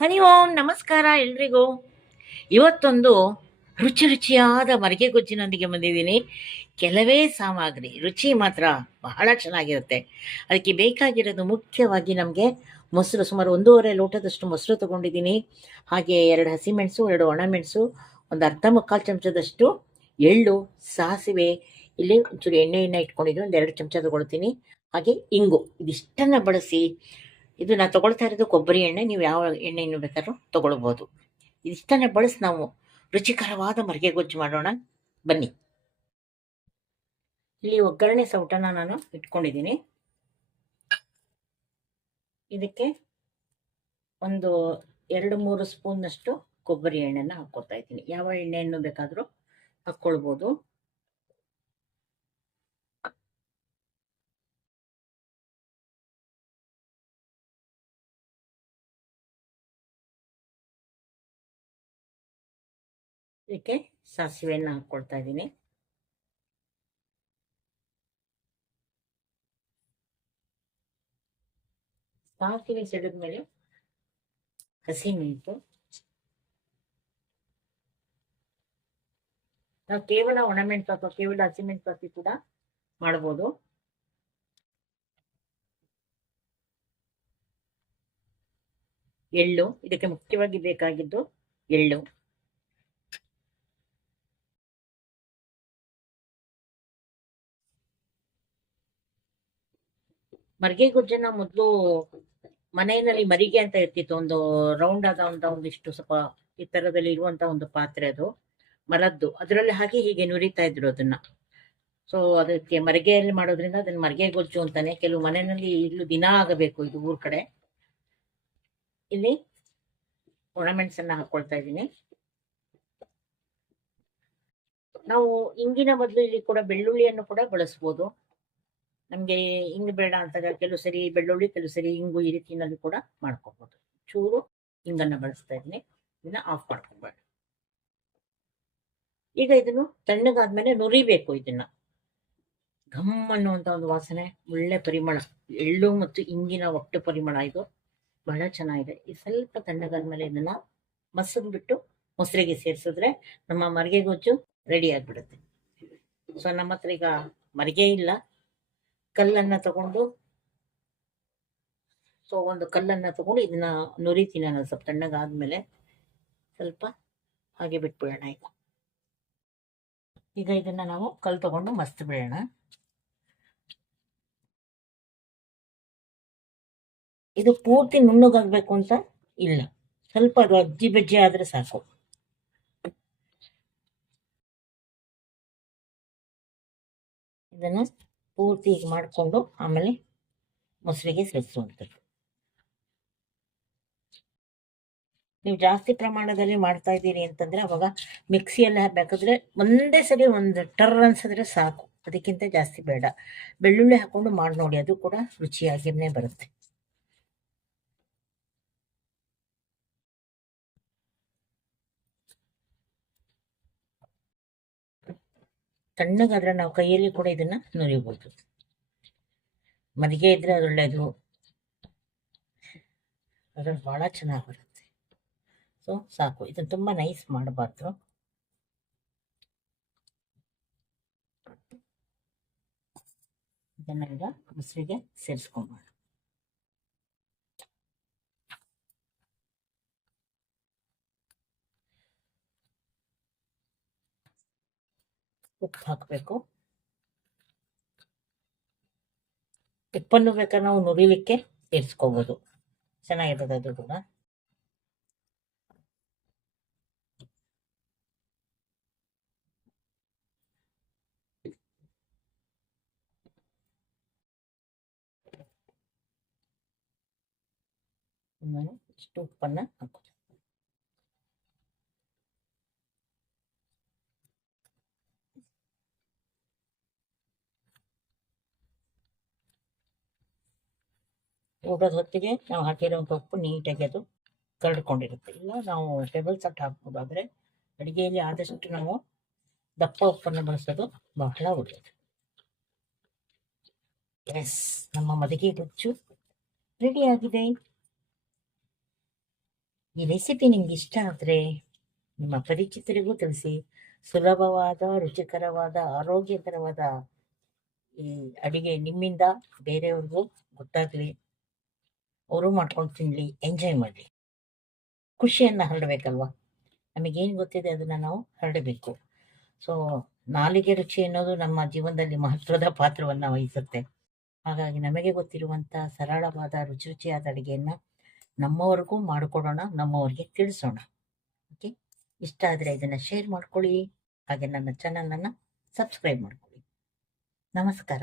ಹರಿ ಓಂ, ನಮಸ್ಕಾರ ಎಲ್ರಿಗೂ. ಇವತ್ತೊಂದು ರುಚಿ ರುಚಿಯಾದ ಮರಿಗೆ ಗೊಜ್ಜಿನೊಂದಿಗೆ ಬಂದಿದ್ದೀನಿ. ಕೆಲವೇ ಸಾಮಗ್ರಿ, ರುಚಿ ಮಾತ್ರ ಬಹಳ ಚೆನ್ನಾಗಿರುತ್ತೆ. ಅದಕ್ಕೆ ಬೇಕಾಗಿರೋದು ಮುಖ್ಯವಾಗಿ ನಮಗೆ ಮೊಸರು, ಸುಮಾರು ಒಂದೂವರೆ ಲೋಟದಷ್ಟು ಮೊಸರು ತಗೊಂಡಿದ್ದೀನಿ. ಹಾಗೆ ಎರಡು ಹಸಿಮೆಣಸು ಎರಡು ಒಣಮೆಣಸು ಒಂದು ಅರ್ಧ ಮುಕ್ಕಾಲು ಚಮಚದಷ್ಟು ಎಳ್ಳು, ಸಾಸಿವೆ, ಇಲ್ಲಿ ಒಂಚೂರು ಎಣ್ಣೆಯನ್ನು ಇಟ್ಕೊಂಡಿದ್ದೀನಿ ಒಂದು ಎರಡು ಚಮಚ ತಗೊಳ್ತೀನಿ. ಹಾಗೆ ಇಂಗು, ಇದಿಷ್ಟನ್ನು ಬಳಸಿ ಇದು ನಾನು ತಗೊಳ್ತಾ ಇರೋದು ಕೊಬ್ಬರಿ ಎಣ್ಣೆ, ನೀವು ಯಾವ ಎಣ್ಣೆಯನ್ನು ಬೇಕಾದ್ರೂ ತಗೊಳ್ಬೋದು. ಇದಿಷ್ಟನ್ನೇ ಬಳಸಿ ನಾವು ರುಚಿಕರವಾದ ಮರಿಗೆ ಗೊಜ್ಜು ಮಾಡೋಣ. ಬನ್ನಿ. ಇಲ್ಲಿ ಒಗ್ಗರಣೆ ಸೌಟನ ನಾನು ಇಟ್ಕೊಂಡಿದ್ದೀನಿ. ಇದಕ್ಕೆ ಒಂದು ಎರಡು ಮೂರು ಸ್ಪೂನ್ನಷ್ಟು ಕೊಬ್ಬರಿ ಎಣ್ಣೆನ ಹಾಕ್ಕೊತಾ ಇದ್ದೀನಿ. ಯಾವ ಎಣ್ಣೆಯನ್ನು ಬೇಕಾದರೂ ಹಾಕ್ಕೊಳ್ಬೋದು. ಇದಕ್ಕೆ ಸಾಸಿವೆಯನ್ನು ಹಾಕ್ಕೊಳ್ತಾ ಇದ್ದೀನಿ ಸಾಸಿವೆ ಸಿಡಿದ ಮೇಲೆ ಹಸಿಮೆಣಸು ನಾವು ಕೇವಲ ಒಣಮೆಣಸು ಅಥವಾ ಕೇವಲ ಹಸಿಮೆಣಸು ಹಾಕಿ ಕೂಡ ಮಾಡ್ಬೋದು ಎಳ್ಳು ಇದಕ್ಕೆ ಮುಖ್ಯವಾಗಿ ಬೇಕಾಗಿದ್ದು ಎಳ್ಳು ಮರಿಗೆ ಗೊಜ್ಜನ್ನ ಮೊದಲು ಮನೆಯಲ್ಲಿ ಮರಿಗೆ ಅಂತ ಇರ್ತಿತ್ತು. ಒಂದು ರೌಂಡ್ ಆದ ಅಂತ ಒಂದಿಷ್ಟು ಸ್ವಲ್ಪ ಈ ತರದಲ್ಲಿ ಇರುವಂತ ಒಂದು ಪಾತ್ರೆ ಅದು ಮರದ್ದು ಅದರಲ್ಲಿ ಹಾಗೆ ಹೀಗೆ ನುರಿತಾ ಇದ್ರು ಅದನ್ನ. ಸೊ ಅದಕ್ಕೆ ಮರಿಗೆಯಲ್ಲಿ ಮಾಡೋದ್ರಿಂದ ಅದನ್ನ ಮರಿಗೆ ಗೊಜ್ಜು ಅಂತಾನೆ ಕೆಲವು ಮನೆಯಲ್ಲಿ ಇಲ್ಲೂ ದಿನ ಆಗಬೇಕು ಇದು ಊರ್ ಕಡೆ. ಇಲ್ಲಿ ಒಣಮೆಣಸನ್ನ ಹಾಕೊಳ್ತಾ ಇದ್ದೀನಿ. ನಾವು ಇಂಗಿನ ಬದಲು ಇಲ್ಲಿ ಕೂಡ ಬೆಳ್ಳುಳ್ಳಿಯನ್ನು ಕೂಡ ಬಳಸ್ಬೋದು. ನಮ್ಗೆ ಹಿಂಗ್ ಬೇಡ ಅಂತಾಗ ಕೆಲವು ಸರಿ ಬೆಳ್ಳುಳ್ಳಿ, ಕೆಲವು ಸರಿ ಹಿಂಗು ಈ ರೀತಿನಲ್ಲಿ ಕೂಡ ಮಾಡ್ಕೋಬಹುದು ಚೂರು ಹಿಂಗನ್ನ ಬಳಸ್ತಾ ಇದ್ದೀನಿ ಇದನ್ನ ಆಫ್ ಮಾಡ್ಕೊಬೇಡ. ಈಗ ಇದನ್ನು ತಣ್ಣಗಾದ್ಮೇಲೆ ನುರಿಬೇಕು ಇದನ್ನ. ಘಮ್ ಅನ್ನುವಂತ ಒಂದು ವಾಸನೆ, ಒಳ್ಳೆ ಪರಿಮಳ, ಎಳ್ಳು ಮತ್ತು ಇಂಗಿನ ಒಟ್ಟು ಪರಿಮಳ ಇದು ಬಹಳ ಚೆನ್ನಾಗಿದೆ. ಈ ಸ್ವಲ್ಪ ತಣ್ಣಗಾದ್ಮೇಲೆ ಇದನ್ನ ಮಸದ್ ಬಿಟ್ಟು ಮೊಸರಿಗೆ ಸೇರಿಸಿದ್ರೆ ನಮ್ಮ ಮರಿಗೆ ಗೊಜ್ಜು ರೆಡಿ ಆಗ್ಬಿಡುತ್ತೆ. ಸೊ ನಮ್ಮ ಹತ್ರ ಈಗ ಮರಿಗೆ ಇಲ್ಲ. ಕಲ್ಲನ್ನ ತಗೊಂಡು ಸೊ ಒಂದು ಕಲ್ಲನ್ನ ತಗೊಂಡು ಇದನ್ನ ನುರಿತೀನಿ ನಾನು ಸ್ವಲ್ಪ ತಣ್ಣಗಾದ್ಮೇಲೆ. ಸ್ವಲ್ಪ ಹಾಗೆ ಬಿಟ್ಬಿಡೋಣ ಈಗ. ಈಗ ಇದನ್ನ ನಾವು ಕಲ್ಲು ತಗೊಂಡು ಮಸ್ತ್ ಬಿಡೋಣ. ಇದು ಪೂರ್ತಿ ನುಣ್ಣಗಾಗ್ಬೇಕು ಅಂತ ಇಲ್ಲ. ಸ್ವಲ್ಪ ಅದು ಅಜ್ಜಿ ಬಜ್ಜಿ ಆದ್ರೆ ಸಾಕು. ಇದನ್ನ ಪೂರ್ತಿ ಹೀಗೆ ಮಾಡಿಕೊಂಡು ಆಮೇಲೆ ಮೊಸರಿಗೆ ಸೇರಿಸುವಂಥದ್ದು ನೀವು ಜಾಸ್ತಿ ಪ್ರಮಾಣದಲ್ಲಿ ಮಾಡ್ತಾ ಇದ್ದೀರಿ ಅಂತಂದ್ರೆ ಅವಾಗ ಮಿಕ್ಸಿಯಲ್ಲಿ ಹಾಕಬೇಕಾದ್ರೆ ಒಂದೇ ಸರಿ ಒಂದು ಟರ್ ಅನ್ಸಿದ್ರೆ ಸಾಕು. ಅದಕ್ಕಿಂತ ಜಾಸ್ತಿ ಬೇಡ. ಬೆಳ್ಳುಳ್ಳಿ ಹಾಕೊಂಡು ಮಾಡಿ ನೋಡಿ, ಅದು ಕೂಡ ರುಚಿಯಾಗಿಯೇ ಬರುತ್ತೆ. ತಣ್ಣಗಾದ್ರೆ ನಾವು ಕೈಯಲ್ಲಿ ಕೂಡ ಇದನ್ನ ನುರಿಬೋದು. ಮಲ್ಲಿಗೆ ಇದ್ರೆ ಅದು ಒಳ್ಳೇದು ಅದ್ರಲ್ಲಿ ಭಾಳ ಚೆನ್ನಾಗಿ ಬರುತ್ತೆ. ಸೊ ಸಾಕು. ಇದನ್ನು ತುಂಬ ನೈಸ್ ಮಾಡಬಾರ್ದು. ಇದನ್ನ ಈಗ ಮೊಸರಿಗೆ ಸೇರಿಸ್ಕೊಂಬಾರ ಉಪ್ಪು ಹಾಕಬೇಕು ಉಪ್ಪನ್ನು ಬೇಕಾದ್ರೆ ನಾವು ನುರಿಲಿಕ್ಕೆ ಸೇರಿಸ್ಕೋಬಹುದು ಚೆನ್ನಾಗಿರ್ತದೆ ಅದು ಕೂಡ ನಾನು ಇಷ್ಟು ಉಪ್ಪನ್ನ ಹಾಕೋ ಊಟದ ಹೊತ್ತಿಗೆ ನಾವು ಹಾಕಿರೋಂಥ ಉಪ್ಪು ನೀಟಾಗಿ ಅದು ಕರಡ್ಕೊಂಡಿರುತ್ತೆ. ಇಲ್ಲ ನಾವು ಟೇಬಲ್ ಸಟ್ ಹಾಕ್ಬೋದು ಆದರೆ ಅಡುಗೆಯಲ್ಲಿ ಆದಷ್ಟು ನಾವು ದಪ್ಪ ಉಪ್ಪನ್ನು ಬಳಸೋದು ಬಹಳ ಒಳ್ಳೆಯದು. ಎಸ್ ನಮ್ಮ ಮದುವೆ ಗೊಜ್ಜು ರೆಡಿ ಆಗಿದೆ. ಈ ರೆಸಿಪಿ ನಿಮ್ಗೆ ಇಷ್ಟ ಆದರೆ ನಿಮ್ಮ ಪರಿಚಿತರಿಗೂ ತಿಳಿಸಿ. ಸುಲಭವಾದ, ರುಚಿಕರವಾದ, ಆರೋಗ್ಯಕರವಾದ ಈ ಅಡುಗೆ ನಿಮ್ಮಿಂದ ಬೇರೆಯವ್ರಿಗೂ ಗೊತ್ತಾಗಲಿ. ಅವರು ಮಾಡ್ಕೊಂಡು ತಿನ್ನಲಿ ಎಂಜಾಯ್ ಮಾಡಲಿ. ಖುಷಿಯನ್ನು ಹರಡಬೇಕಲ್ವಾ? ನಮಗೇನು ಗೊತ್ತಿದೆ ಅದನ್ನು ನಾವು ಹರಡಬೇಕು. ಸೊ ನಾಲಿಗೆ ರುಚಿ ಅನ್ನೋದು ನಮ್ಮ ಜೀವನದಲ್ಲಿ ಮಹತ್ವದ ಪಾತ್ರವನ್ನು ವಹಿಸುತ್ತೆ. ಹಾಗಾಗಿ ನಮಗೆ ಗೊತ್ತಿರುವಂಥ ಸರಳವಾದ ರುಚಿ ರುಚಿಯಾದ ಅಡುಗೆಯನ್ನು ನಮ್ಮವರೆಗೂ ಮಾಡಿಕೊಡೋಣ, ನಮ್ಮವರಿಗೆ ತಿಳಿಸೋಣ. ಓಕೆ ಇಷ್ಟ ಆದರೆ ಇದನ್ನು ಶೇರ್ ಮಾಡ್ಕೊಳ್ಳಿ. ಹಾಗೆ ನನ್ನ ಚಾನಲನ್ನು ಸಬ್ಸ್ಕ್ರೈಬ್ ಮಾಡ್ಕೊಳ್ಳಿ. ನಮಸ್ಕಾರ.